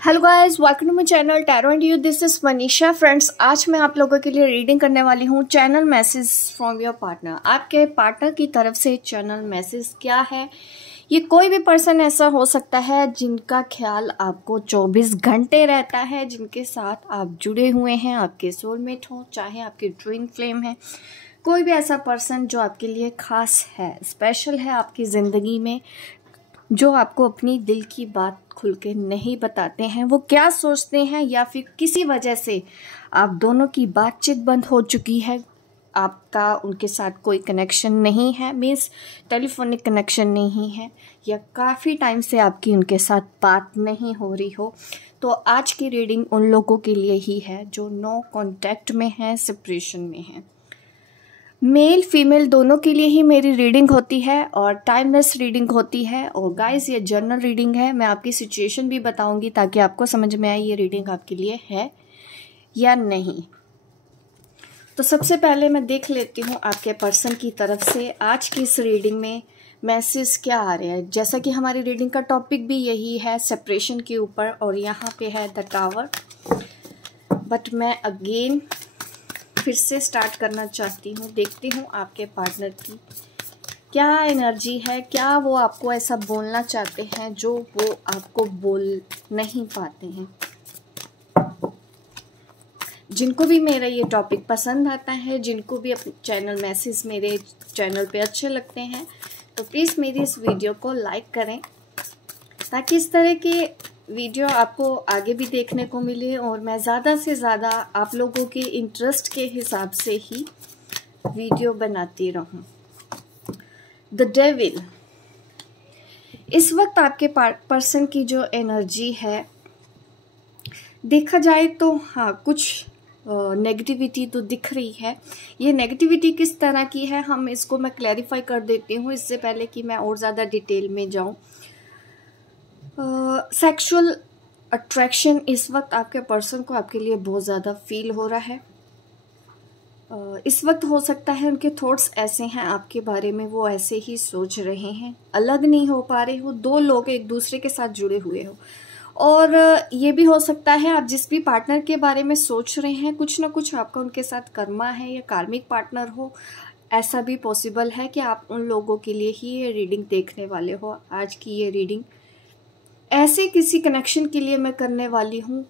Hello guys, welcome to my channel tarot and you. This is Manisha. Friends, आज मैं आप लोगों के लिए रीडिंग करने वाली हूँ channel message from your partner. आपके पार्टनर की तरफ से चैनल मैसेज क्या है। ये कोई भी पर्सन ऐसा हो सकता है जिनका ख्याल आपको 24 घंटे रहता है, जिनके साथ आप जुड़े हुए हैं, आपके सोलमेट हो, चाहे आपके ट्विन फ्लेम है। कोई भी ऐसा पर्सन जो आपके लिए खास है, स्पेशल है आपकी ज़िंदगी में, जो आपको अपनी दिल की बात खुल के नहीं बताते हैं। वो क्या सोचते हैं या फिर किसी वजह से आप दोनों की बातचीत बंद हो चुकी है, आपका उनके साथ कोई कनेक्शन नहीं है, मीन्स टेलीफोनिक कनेक्शन नहीं है, या काफ़ी टाइम से आपकी उनके साथ बात नहीं हो रही हो, तो आज की रीडिंग उन लोगों के लिए ही है जो नो कॉन्टैक्ट में है, सेपरेशन में है। मेल फीमेल दोनों के लिए ही मेरी रीडिंग होती है और टाइमलेस रीडिंग होती है। और गाइस, ये जनरल रीडिंग है। मैं आपकी सिचुएशन भी बताऊंगी ताकि आपको समझ में आए ये रीडिंग आपके लिए है या नहीं। तो सबसे पहले मैं देख लेती हूँ आपके पर्सन की तरफ से आज की इस रीडिंग में मैसेज क्या आ रहे हैं। जैसा कि हमारी रीडिंग का टॉपिक भी यही है, सेपरेशन के ऊपर, और यहाँ पे है द टावर। बट मैं अगेन फिर से स्टार्ट करना चाहती हूँ। देखती हूँ आपके पार्टनर की क्या एनर्जी है, क्या वो आपको ऐसा बोलना चाहते हैं जो वो आपको बोल नहीं पाते हैं। जिनको भी मेरा ये टॉपिक पसंद आता है, जिनको भी अपने चैनल मैसेज मेरे चैनल पे अच्छे लगते हैं, तो प्लीज़ मेरी इस वीडियो को लाइक करें ताकि इस तरह के वीडियो आपको आगे भी देखने को मिले और मैं ज़्यादा से ज़्यादा आप लोगों के इंटरेस्ट के हिसाब से ही वीडियो बनाती रहूं। द डेविल, इस वक्त आपके पर्सन की जो एनर्जी है, देखा जाए तो हाँ, कुछ नेगेटिविटी तो दिख रही है। ये नेगेटिविटी किस तरह की है, हम इसको मैं क्लैरिफाई कर देती हूँ इससे पहले कि मैं और ज़्यादा डिटेल में जाऊँ। सेक्सुअल अट्रैक्शन इस वक्त आपके पर्सन को आपके लिए बहुत ज़्यादा फील हो रहा है। इस वक्त हो सकता है उनके थॉट्स ऐसे हैं आपके बारे में, वो ऐसे ही सोच रहे हैं, अलग नहीं हो पा रहे हो, दो लोग एक दूसरे के साथ जुड़े हुए हो। और ये भी हो सकता है आप जिस भी पार्टनर के बारे में सोच रहे हैं, कुछ ना कुछ आपका उनके साथ कर्मा है या कार्मिक पार्टनर हो। ऐसा भी पॉसिबल है कि आप उन लोगों के लिए ही ये रीडिंग देखने वाले हो। आज की ये रीडिंग ऐसे किसी कनेक्शन के लिए मैं करने वाली हूँ।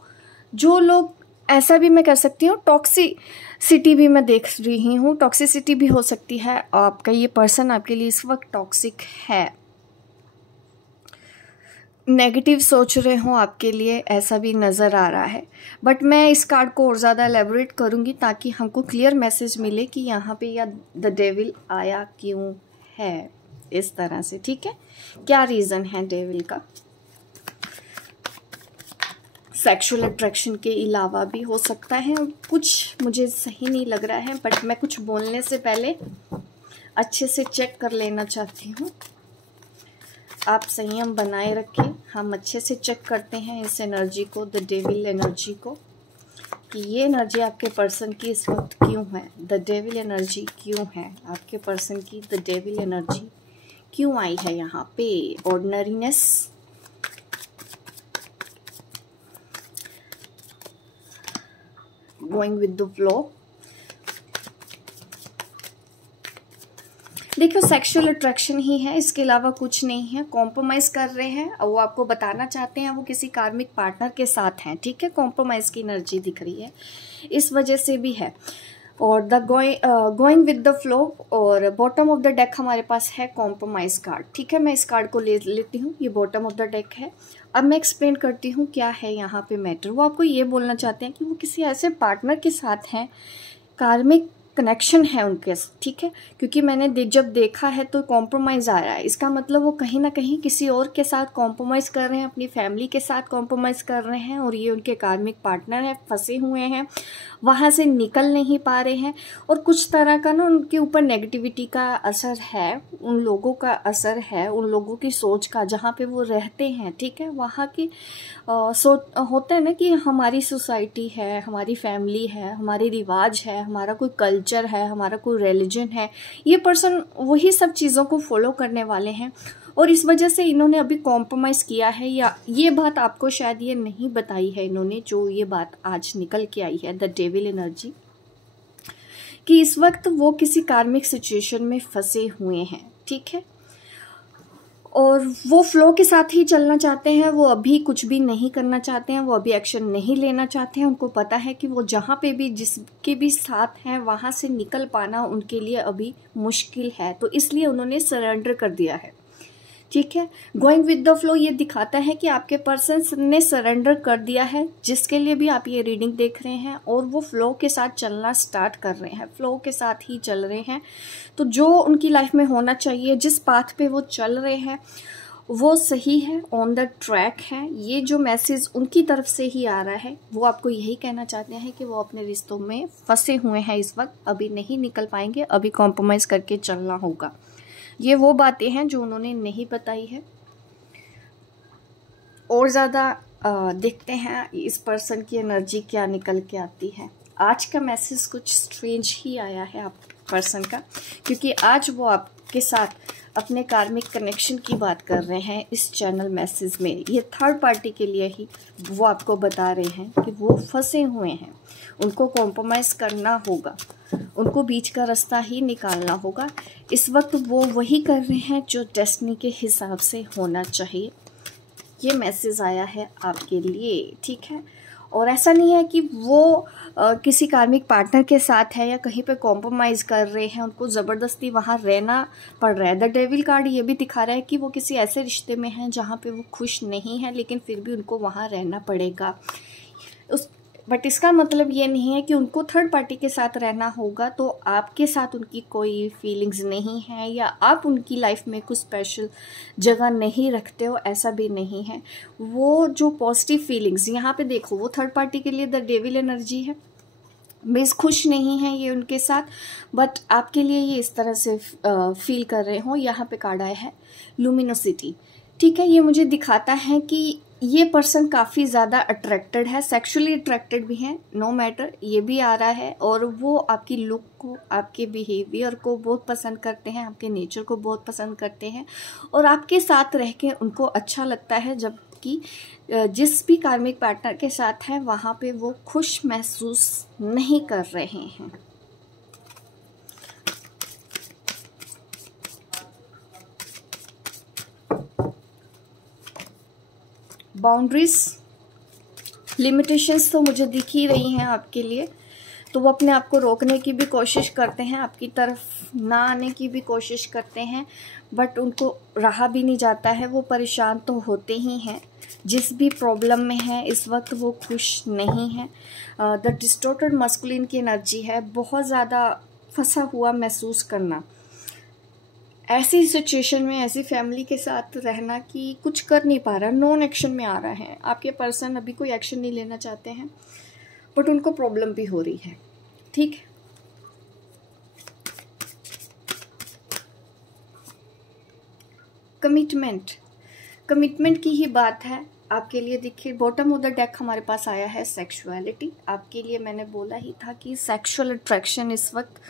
जो लोग, ऐसा भी मैं कर सकती हूँ, टॉक्सिसिटी भी मैं देख रही हूँ। टॉक्सिसिटी भी हो सकती है, आपका ये पर्सन आपके लिए इस वक्त टॉक्सिक है, नेगेटिव सोच रहे हो आपके लिए, ऐसा भी नज़र आ रहा है। बट मैं इस कार्ड को और ज़्यादा एलेबोरेट करूँगी ताकि हमको क्लियर मैसेज मिले कि यहाँ पे या द डेविल आया क्यों है इस तरह से। ठीक है, क्या रीज़न है डेविल का। सेक्सुअल अट्रैक्शन के अलावा भी हो सकता है, कुछ मुझे सही नहीं लग रहा है, बट मैं कुछ बोलने से पहले अच्छे से चेक कर लेना चाहती हूँ। आप संयम बनाए रखें, हम अच्छे से चेक करते हैं इस एनर्जी को, द डेविल एनर्जी को, कि ये एनर्जी आपके पर्सन की इस वक्त क्यों है। द डेविल एनर्जी क्यों है आपके पर्सन की, द डेविल एनर्जी क्यों आई है यहाँ पे। Ordinariness, going with the flow. देखो, सेक्सुअल अट्रैक्शन ही है, इसके अलावा कुछ नहीं है। कॉम्प्रोमाइज़ कर रहे हैं और वो आपको बताना चाहते हैं वो किसी कार्मिक पार्टनर के साथ हैं। ठीक है, कॉम्प्रोमाइज़ की एनर्जी दिख रही है, इस वजह से भी है। और the going with the flow, और बॉटम ऑफ द डेक हमारे पास है कॉम्प्रोमाइज़ कार्ड। ठीक है, मैं इस कार्ड को ले लेती हूँ, ये बॉटम ऑफ द डेक है। अब मैं एक्सप्लेन करती हूँ क्या है यहाँ पे मैटर। वो आपको ये बोलना चाहते हैं कि वो किसी ऐसे पार्टनर के साथ हैं, कार्मिक कनेक्शन है उनके। ठीक है, क्योंकि मैंने जब देखा है तो कॉम्प्रोमाइज़ आ रहा है, इसका मतलब वो कहीं ना कहीं किसी और के साथ कॉम्प्रोमाइज़ कर रहे हैं, अपनी फैमिली के साथ कॉम्प्रोमाइज़ कर रहे हैं, और ये उनके कार्मिक पार्टनर है, फंसे हुए हैं, वहाँ से निकल नहीं पा रहे हैं। और कुछ तरह का ना उनके ऊपर नेगेटिविटी का असर है, उन लोगों का असर है, उन लोगों की सोच का, जहाँ पे वो रहते हैं। ठीक है, वहाँ की सोच होता है ना कि हमारी सोसाइटी है, हमारी फैमिली है, हमारे रिवाज है, हमारा कोई कल्चर कल्चर है, हमारा कोई रिलीजन है, ये पर्सन वही सब चीज़ों को फॉलो करने वाले हैं। और इस वजह से इन्होंने अभी कॉम्प्रोमाइज़ किया है, या ये बात आपको शायद ये नहीं बताई है इन्होंने, जो ये बात आज निकल के आई है द डेविल एनर्जी, कि इस वक्त वो किसी कार्मिक सिचुएशन में फंसे हुए हैं, ठीक है। और वो फ्लो के साथ ही चलना चाहते हैं, वो अभी कुछ भी नहीं करना चाहते हैं, वो अभी एक्शन नहीं लेना चाहते हैं। उनको पता है कि वो जहाँ पे भी जिसके भी साथ हैं वहाँ से निकल पाना उनके लिए अभी मुश्किल है, तो इसलिए उन्होंने सरेंडर कर दिया है, ठीक है। गोइंग विद द फ्लो ये दिखाता है कि आपके पर्सन ने सरेंडर कर दिया है, जिसके लिए भी आप ये रीडिंग देख रहे हैं, और वो फ्लो के साथ चलना स्टार्ट कर रहे हैं, फ्लो के साथ ही चल रहे हैं। तो जो उनकी लाइफ में होना चाहिए, जिस पाथ पे वो चल रहे हैं वो सही है, ऑन द ट्रैक है। ये जो मैसेज उनकी तरफ से ही आ रहा है वो आपको यही कहना चाहते हैं कि वो अपने रिश्तों में फंसे हुए हैं इस वक्त, अभी नहीं निकल पाएंगे, अभी कॉम्प्रोमाइज़ करके चलना होगा। ये वो बातें हैं जो उन्होंने नहीं बताई है। और ज़्यादा देखते हैं इस पर्सन की एनर्जी क्या निकल के आती है। आज का मैसेज कुछ स्ट्रेंज ही आया है आप पर्सन का, क्योंकि आज वो आपके साथ अपने कार्मिक कनेक्शन की बात कर रहे हैं इस चैनल मैसेज में। ये थर्ड पार्टी के लिए ही वो आपको बता रहे हैं कि वो फंसे हुए हैं, उनको कॉम्प्रोमाइज़ करना होगा, उनको बीच का रास्ता ही निकालना होगा। इस वक्त वो वही कर रहे हैं जो डेस्टिनी के हिसाब से होना चाहिए। ये मैसेज आया है आपके लिए, ठीक है। और ऐसा नहीं है कि वो किसी कार्मिक पार्टनर के साथ है या कहीं पे कॉम्प्रोमाइज़ कर रहे हैं, उनको ज़बरदस्ती वहाँ रहना पड़ रहा है। द डेविल कार्ड ये भी दिखा रहा है कि वो किसी ऐसे रिश्ते में हैं जहाँ पे वो खुश नहीं है, लेकिन फिर भी उनको वहाँ रहना पड़ेगा। बट इसका मतलब ये नहीं है कि उनको थर्ड पार्टी के साथ रहना होगा, तो आपके साथ उनकी कोई फीलिंग्स नहीं है या आप उनकी लाइफ में कुछ स्पेशल जगह नहीं रखते हो, ऐसा भी नहीं है। वो जो पॉजिटिव फीलिंग्स यहाँ पे देखो, वो थर्ड पार्टी के लिए द डेविल एनर्जी है, बेस खुश नहीं है ये उनके साथ, बट आपके लिए ये इस तरह से फील कर रहे हो। यहाँ पे कार्ड आया है लुमिनोसिटी, ठीक है। ये मुझे दिखाता है कि ये पर्सन काफ़ी ज़्यादा अट्रैक्टेड है, सेक्सुअली अट्रैक्टेड भी है, नो मैटर, ये भी आ रहा है। और वो आपकी लुक को, आपके बिहेवियर को बहुत पसंद करते हैं, आपके नेचर को बहुत पसंद करते हैं, और आपके साथ रह के उनको अच्छा लगता है। जबकि जिस भी कार्मिक पार्टनर के साथ है वहाँ पे वो खुश महसूस नहीं कर रहे हैं। बाउंड्रीज, लिमिटेशंस तो मुझे दिख ही रही हैं आपके लिए, तो वो अपने आप को रोकने की भी कोशिश करते हैं, आपकी तरफ ना आने की भी कोशिश करते हैं, बट उनको रहा भी नहीं जाता है। वो परेशान तो होते ही हैं, जिस भी प्रॉब्लम में है इस वक्त वो खुश नहीं है। द डिस्टॉर्टेड मस्कुलिन की एनर्जी है, बहुत ज़्यादा फंसा हुआ महसूस करना, ऐसी सिचुएशन में, ऐसी फैमिली के साथ रहना कि कुछ कर नहीं पा रहा, नॉन एक्शन में आ रहा है। आपके पर्सन अभी कोई एक्शन नहीं लेना चाहते हैं, बट उनको प्रॉब्लम भी हो रही है, ठीक है। कमिटमेंट की ही बात है आपके लिए। देखिए बॉटम ऑफ द डेक हमारे पास आया है सेक्सुअलिटी। आपके लिए मैंने बोला ही था कि सेक्सुअल अट्रैक्शन इस वक्त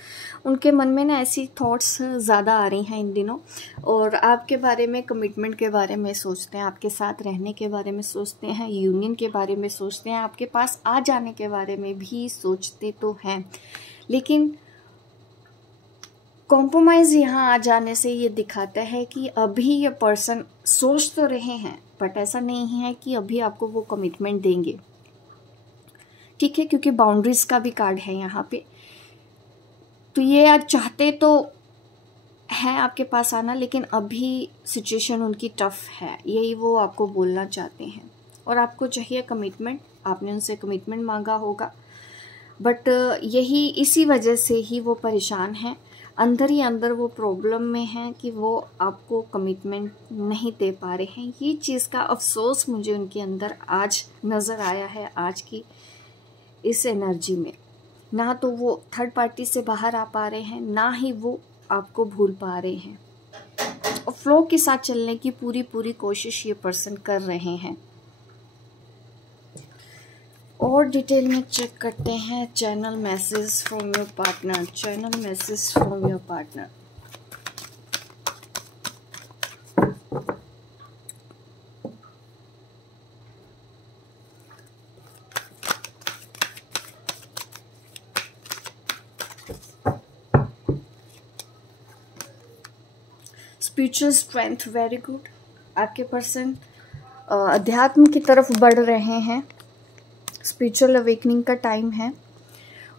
उनके मन में ना ऐसी थॉट्स ज़्यादा आ रही हैं इन दिनों, और आपके बारे में, कमिटमेंट के बारे में सोचते हैं, आपके साथ रहने के बारे में सोचते हैं, यूनियन के बारे में सोचते हैं, आपके पास आ जाने के बारे में भी सोचते तो हैं। लेकिन कॉम्प्रोमाइज़ यहाँ आ जाने से ये दिखाता है कि अभी ये पर्सन सोच तो रहे हैं, बट ऐसा नहीं है कि अभी आपको वो कमिटमेंट देंगे, ठीक है, क्योंकि बाउंड्रीज का भी कार्ड है यहाँ पे। तो ये आज चाहते तो है आपके पास आना, लेकिन अभी सिचुएशन उनकी टफ है, यही वो आपको बोलना चाहते हैं। और आपको चाहिए कमिटमेंट, आपने उनसे कमिटमेंट मांगा होगा, बट यही इसी वजह से ही वो परेशान हैं, अंदर ही अंदर वो प्रॉब्लम में हैं कि वो आपको कमिटमेंट नहीं दे पा रहे हैं। ये चीज़ का अफसोस मुझे उनके अंदर आज नज़र आया है, आज की इस एनर्जी में। ना तो वो थर्ड पार्टी से बाहर आ पा रहे हैं, ना ही वो आपको भूल पा रहे हैं, और फ्लो के साथ चलने की पूरी कोशिश ये पर्सन कर रहे हैं। और डिटेल में चेक करते हैं channel message from your partner, channel message from your partner. Spiritual strength very good. आपके पर्सन अध्यात्म की तरफ बढ़ रहे हैं, स्पिरिचुअल अवेकनिंग का टाइम है।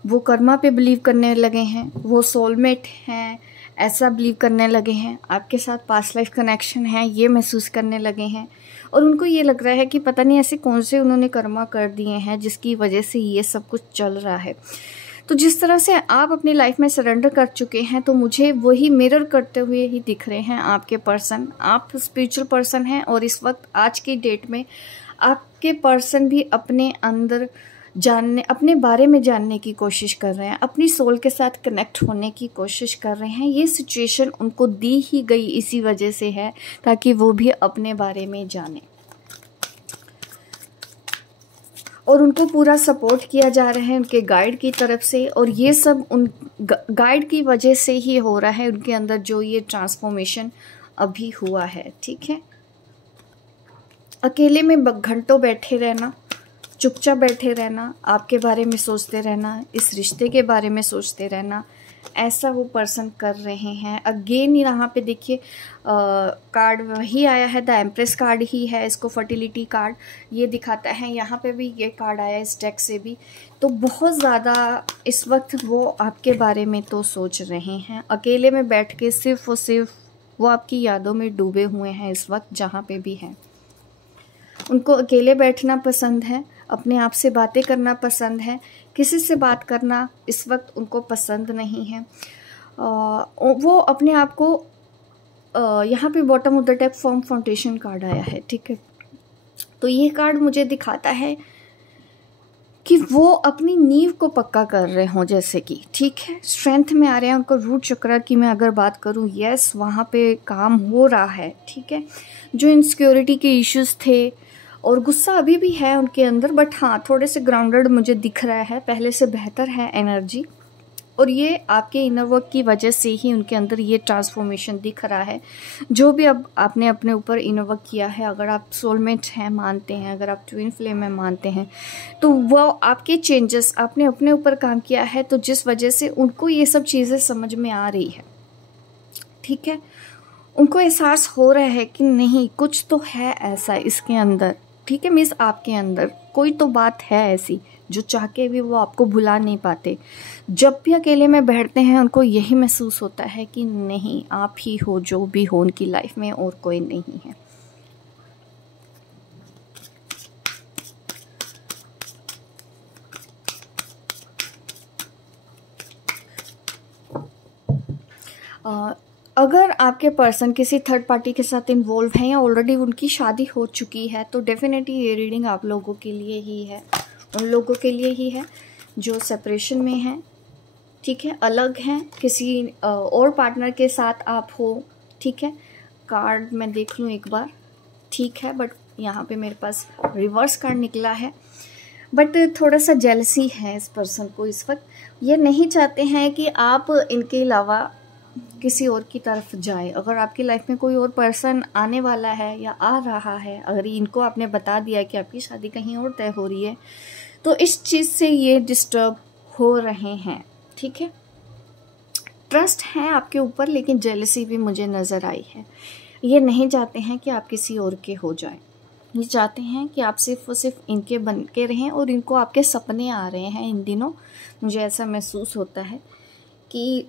वो कर्मा पे बिलीव करने लगे हैं, वो सोलमेट हैं ऐसा बिलीव करने लगे हैं, आपके साथ पास्ट लाइफ कनेक्शन है ये महसूस करने लगे हैं। और उनको ये लग रहा है कि पता नहीं ऐसे कौन से उन्होंने कर्मा कर दिए हैं जिसकी वजह से ये सब कुछ चल रहा है। तो जिस तरह से आप अपनी लाइफ में सरेंडर कर चुके हैं, तो मुझे वही मिरर करते हुए ही दिख रहे हैं आपके पर्सन। आप स्पिरिचुअल पर्सन हैं और इस वक्त आज की डेट में आपके पर्सन भी अपने अंदर जानने, अपने बारे में जानने की कोशिश कर रहे हैं, अपनी सोल के साथ कनेक्ट होने की कोशिश कर रहे हैं। ये सिचुएशन उनको दी ही गई इसी वजह से है ताकि वो भी अपने बारे में जाने, और उनको पूरा सपोर्ट किया जा रहा है उनके गाइड की तरफ से। और ये सब उन गाइड की वजह से ही हो रहा है उनके अंदर जो ये ट्रांसफॉर्मेशन अभी हुआ है। ठीक है, अकेले में घंटों बैठे रहना, चुपचाप बैठे रहना, आपके बारे में सोचते रहना, इस रिश्ते के बारे में सोचते रहना, ऐसा वो पर्सन कर रहे हैं। अगेन यहाँ पे देखिए कार्ड वही आया है, द एम्प्रेस कार्ड ही है, इसको फर्टिलिटी कार्ड ये दिखाता है। यहाँ पे भी ये कार्ड आया इस डेक से भी। तो बहुत ज़्यादा इस वक्त वो आपके बारे में तो सोच रहे हैं, अकेले में बैठ के सिर्फ और सिर्फ वो आपकी यादों में डूबे हुए हैं इस वक्त जहाँ पे भी हैं। उनको अकेले बैठना पसंद है, अपने आप से बातें करना पसंद है, किसी से बात करना इस वक्त उनको पसंद नहीं है। वो अपने आप को यहाँ पे bottom of the deck form foundation card आया है। ठीक है, तो ये कार्ड मुझे दिखाता है कि वो अपनी नींव को पक्का कर रहे हों, जैसे कि ठीक है स्ट्रेंथ में आ रहे हैं। उनको रूट चक्र की मैं अगर बात करूँ, यस वहाँ पे काम हो रहा है। ठीक है, जो इनसिक्योरिटी के इश्यूज थे और गुस्सा अभी भी है उनके अंदर, बट हाँ थोड़े से ग्राउंडेड मुझे दिख रहा है, पहले से बेहतर है एनर्जी। और ये आपके इनर वर्क की वजह से ही उनके अंदर ये ट्रांसफॉर्मेशन दिख रहा है। जो भी अब आपने अपने ऊपर इनर वर्क किया है, अगर आप सोलमेट हैं मानते हैं, अगर आप ट्विन फ्लेम में मानते हैं, तो वो आपके चेंजेस आपने अपने ऊपर काम किया है, तो जिस वजह से उनको ये सब चीज़ें समझ में आ रही है। ठीक है, उनको एहसास हो रहा है कि नहीं कुछ तो है ऐसा इसके अंदर। ठीक है, मीन्स आपके अंदर कोई तो बात है ऐसी जो चाह के भी वो आपको भुला नहीं पाते। जब भी अकेले में बैठते हैं उनको यही महसूस होता है कि नहीं आप ही हो जो भी हो उनकी लाइफ में, और कोई नहीं है। अगर आपके पर्सन किसी थर्ड पार्टी के साथ इन्वॉल्व है या ऑलरेडी उनकी शादी हो चुकी है, तो डेफिनेटली ये रीडिंग आप लोगों के लिए ही है, उन लोगों के लिए ही है जो सेपरेशन में हैं। ठीक है, अलग हैं, किसी और पार्टनर के साथ आप हो। ठीक है, कार्ड मैं देख लूँ एक बार। ठीक है, बट यहाँ पे मेरे पास रिवर्स कार्ड निकला है। बट थोड़ा सा जेलसी है इस पर्सन को इस वक्त। ये नहीं चाहते हैं कि आप इनके अलावा किसी और की तरफ जाए। अगर आपकी लाइफ में कोई और पर्सन आने वाला है या आ रहा है, अगर इनको आपने बता दिया कि आपकी शादी कहीं और तय हो रही है, तो इस चीज़ से ये डिस्टर्ब हो रहे हैं। ठीक है, ट्रस्ट है आपके ऊपर, लेकिन जेलसी भी मुझे नज़र आई है। ये नहीं चाहते हैं कि आप किसी और के हो जाएं, ये चाहते हैं कि आप सिर्फ और सिर्फ इनके बन के रहें। और इनको आपके सपने आ रहे हैं इन दिनों, मुझे ऐसा महसूस होता है कि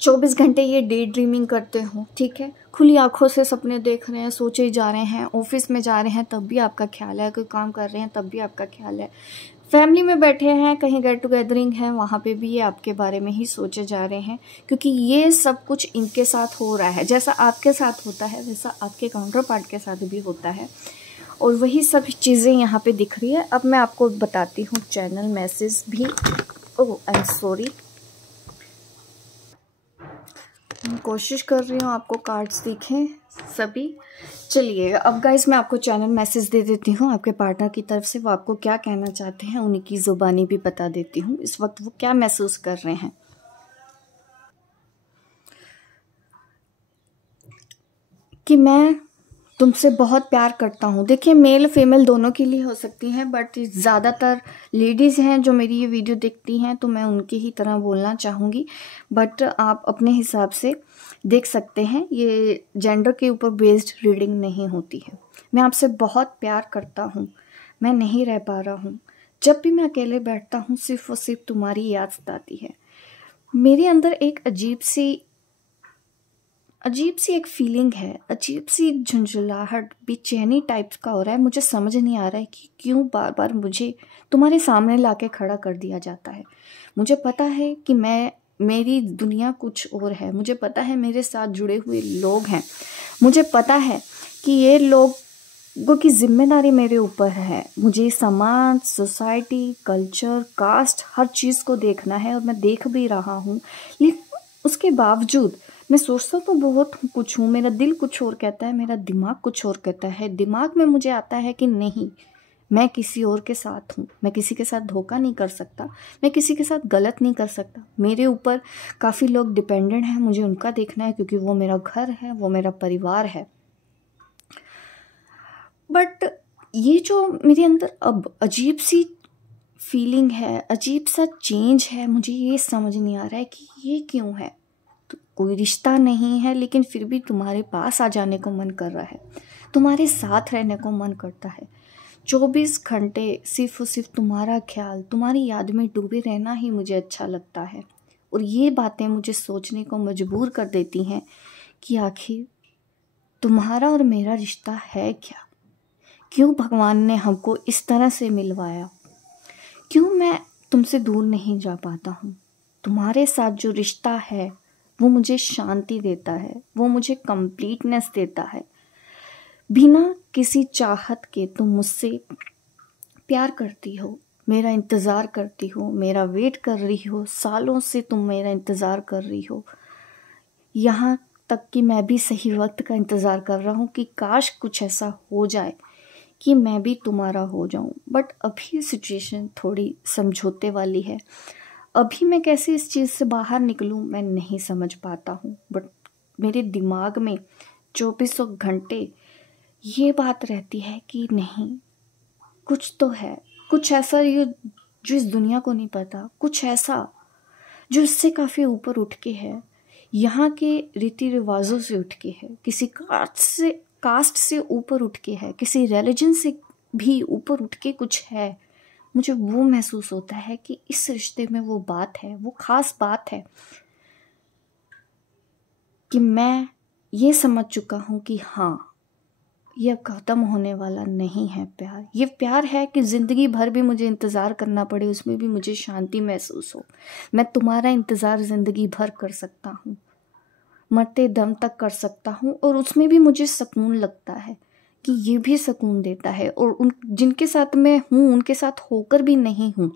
24 घंटे ये डे ड्रीमिंग करते हो। ठीक है, खुली आंखों से सपने देख रहे हैं, सोचे जा रहे हैं, ऑफिस में जा रहे हैं तब भी आपका ख्याल है, कोई काम कर रहे हैं तब भी आपका ख्याल है, फैमिली में बैठे हैं, कहीं गेट टुगेदरिंग है वहाँ पे भी ये आपके बारे में ही सोचे जा रहे हैं। क्योंकि ये सब कुछ इनके साथ हो रहा है, जैसा आपके साथ होता है वैसा आपके काउंटर पार्ट के साथ भी होता है, और वही सब चीज़ें यहाँ पे दिख रही है। अब मैं आपको बताती हूँ चैनल मैसेज भी। ओह आई एम सॉरी, मैं कोशिश कर रही हूँ आपको कार्ड्स दिखें सभी। चलिए अब गाइस मैं आपको चैनल मैसेज दे देती हूँ आपके पार्टनर की तरफ से। वो आपको क्या कहना चाहते हैं उनकी ज़ुबानी भी बता देती हूँ, इस वक्त वो क्या महसूस कर रहे हैं। कि मैं तुमसे बहुत प्यार करता हूँ। देखिए मेल फीमेल दोनों के लिए हो सकती हैं, बट ज़्यादातर लेडीज़ हैं जो मेरी ये वीडियो देखती हैं, तो मैं उनकी ही तरह बोलना चाहूँगी। बट आप अपने हिसाब से देख सकते हैं, ये जेंडर के ऊपर बेस्ड रीडिंग नहीं होती है। मैं आपसे बहुत प्यार करता हूँ, मैं नहीं रह पा रहा हूँ। जब भी मैं अकेले बैठता हूँ सिर्फ और सिर्फ तुम्हारी याद सताती है। मेरे अंदर एक अजीब सी एक फीलिंग है, अजीब सी झुंझुलाहट, बेचैनी टाइप का हो रहा है। मुझे समझ नहीं आ रहा है कि क्यों बार बार मुझे तुम्हारे सामने लाके खड़ा कर दिया जाता है। मुझे पता है कि मेरी दुनिया कुछ और है। मुझे पता है मेरे साथ जुड़े हुए लोग हैं। मुझे पता है कि ये लोगों की जिम्मेदारी मेरे ऊपर है। मुझे समाज, सोसाइटी, कल्चर, कास्ट हर चीज़ को देखना है और मैं देख भी रहा हूँ। लेकिन उसके बावजूद मैं सोचता तो बहुत कुछ हूँ। मेरा दिल कुछ और कहता है, मेरा दिमाग कुछ और कहता है। दिमाग में मुझे आता है कि नहीं, मैं किसी और के साथ हूँ, मैं किसी के साथ धोखा नहीं कर सकता, मैं किसी के साथ गलत नहीं कर सकता। मेरे ऊपर काफ़ी लोग डिपेंडेंट हैं, मुझे उनका देखना है क्योंकि वो मेरा घर है, वो मेरा परिवार है। बट ये जो मेरे अंदर अब अजीब सी फीलिंग है, अजीब सा चेंज है, मुझे ये समझ नहीं आ रहा है कि ये क्यों है। तो कोई रिश्ता नहीं है, लेकिन फिर भी तुम्हारे पास आ जाने को मन कर रहा है, तुम्हारे साथ रहने को मन करता है। 24 घंटे सिर्फ और सिर्फ तुम्हारा ख्याल, तुम्हारी याद में डूबे रहना ही मुझे अच्छा लगता है। और ये बातें मुझे सोचने को मजबूर कर देती हैं कि आखिर तुम्हारा और मेरा रिश्ता है क्या। क्यों भगवान ने हमको इस तरह से मिलवाया। क्यों मैं तुमसे दूर नहीं जा पाता हूँ। तुम्हारे साथ जो रिश्ता है वो मुझे शांति देता है, वो मुझे कंप्लीटनेस देता है। बिना किसी चाहत के तुम मुझसे प्यार करती हो, मेरा इंतज़ार करती हो, मेरा वेट कर रही हो। सालों से तुम मेरा इंतज़ार कर रही हो, यहाँ तक कि मैं भी सही वक्त का इंतज़ार कर रहा हूँ कि काश कुछ ऐसा हो जाए कि मैं भी तुम्हारा हो जाऊं। बट अभी सिचुएशन थोड़ी समझौते वाली है। अभी मैं कैसे इस चीज़ से बाहर निकलूं मैं नहीं समझ पाता हूँ। बट मेरे दिमाग में 24 घंटे ये बात रहती है कि नहीं, कुछ तो है, कुछ ऐसा जो इस दुनिया को नहीं पता, कुछ ऐसा जो इससे काफ़ी ऊपर उठ के है, यहाँ के रीति रिवाजों से उठ के है, किसी कास्ट से ऊपर उठ के है, किसी रिलीजन से भी ऊपर उठ के कुछ है। मुझे वो महसूस होता है कि इस रिश्ते में वो बात है, वो खास बात है कि मैं ये समझ चुका हूँ कि हाँ, ये अब ख़त्म होने वाला नहीं है प्यार। ये प्यार है कि ज़िंदगी भर भी मुझे इंतज़ार करना पड़े, उसमें भी मुझे शांति महसूस हो। मैं तुम्हारा इंतज़ार ज़िंदगी भर कर सकता हूँ, मरते दम तक कर सकता हूँ, और उसमें भी मुझे सुकून लगता है कि ये भी सुकून देता है। और उन जिनके साथ मैं हूँ उनके साथ होकर भी नहीं हूँ,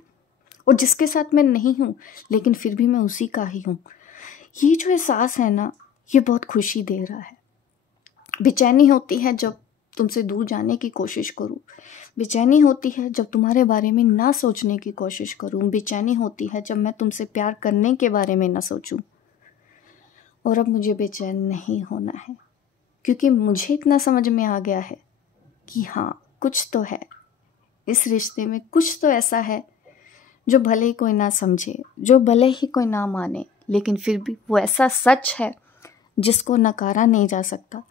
और जिसके साथ मैं नहीं हूँ लेकिन फिर भी मैं उसी का ही हूँ। ये जो एहसास है ना, ये बहुत खुशी दे रहा है। बेचैनी होती है जब तुमसे दूर जाने की कोशिश करूं, बेचैनी होती है जब तुम्हारे बारे में ना सोचने की कोशिश करूं, बेचैनी होती है जब मैं तुमसे प्यार करने के बारे में ना सोचूं। और अब मुझे बेचैन नहीं होना है, क्योंकि मुझे इतना समझ में आ गया है कि हाँ, कुछ तो है इस रिश्ते में, कुछ तो ऐसा है जो भले ही कोई ना समझे, जो भले ही कोई ना माने, लेकिन फिर भी वो ऐसा सच है जिसको नकारा नहीं जा सकता,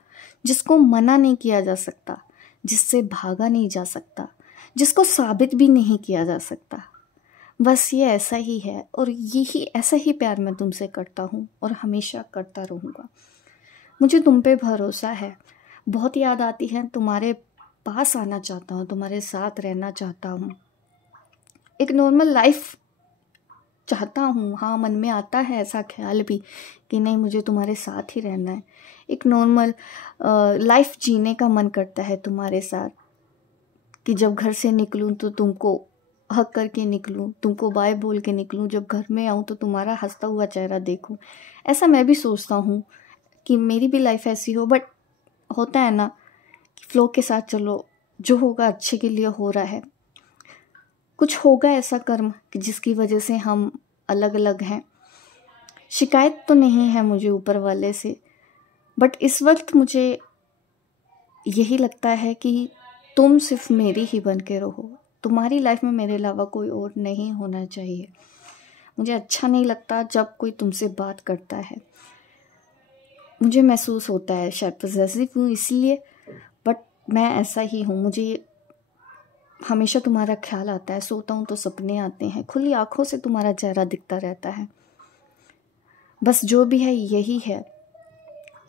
जिसको मना नहीं किया जा सकता, जिससे भागा नहीं जा सकता, जिसको साबित भी नहीं किया जा सकता। बस ये ऐसा ही है, और यही ऐसा ही प्यार मैं तुमसे करता हूँ और हमेशा करता रहूँगा। मुझे तुम पे भरोसा है। बहुत याद आती है, तुम्हारे पास आना चाहता हूँ, तुम्हारे साथ रहना चाहता हूँ, एक नॉर्मल लाइफ चाहता हूँ। हाँ, मन में आता है ऐसा ख्याल भी कि नहीं, मुझे तुम्हारे साथ ही रहना है। एक नॉर्मल लाइफ जीने का मन करता है तुम्हारे साथ, कि जब घर से निकलूँ तो तुमको हक करके निकलूं, तुमको बाय बोल के निकलूं, जब घर में आऊं तो तुम्हारा हंसता हुआ चेहरा देखूं। ऐसा मैं भी सोचता हूँ कि मेरी भी लाइफ ऐसी हो, बट होता है ना कि फ्लो के साथ चलो, जो होगा अच्छे के लिए हो रहा है। कुछ होगा ऐसा कर्म कि जिसकी वजह से हम अलग अलग हैं। शिकायत तो नहीं है मुझे ऊपर वाले से, बट इस वक्त मुझे यही लगता है कि तुम सिर्फ मेरी ही बन के रहो, तुम्हारी लाइफ में मेरे अलावा कोई और नहीं होना चाहिए। मुझे अच्छा नहीं लगता जब कोई तुमसे बात करता है, मुझे महसूस होता है शायद पॉसेसिव हूँ इसलिए, बट मैं ऐसा ही हूँ। मुझे हमेशा तुम्हारा ख्याल आता है, सोता हूँ तो सपने आते हैं, खुली आंखों से तुम्हारा चेहरा दिखता रहता है। बस जो भी है यही है,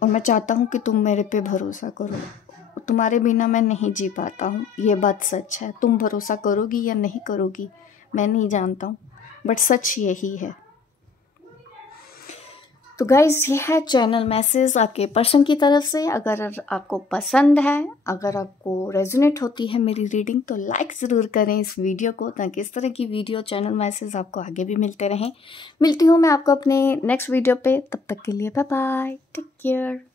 और मैं चाहता हूँ कि तुम मेरे पे भरोसा करो। तुम्हारे बिना मैं नहीं जी पाता हूँ, ये बात सच है। तुम भरोसा करोगी या नहीं करोगी मैं नहीं जानता हूँ, बट सच यही है। तो गाइज, ये है चैनल मैसेज आपके पर्सन की तरफ से। अगर आपको पसंद है, अगर आपको रेजोनेट होती है मेरी रीडिंग, तो लाइक ज़रूर करें इस वीडियो को, ताकि इस तरह की वीडियो चैनल मैसेज आपको आगे भी मिलते रहें। मिलती हूँ मैं आपको अपने नेक्स्ट वीडियो पे, तब तक के लिए बाय बाय, टेक केयर।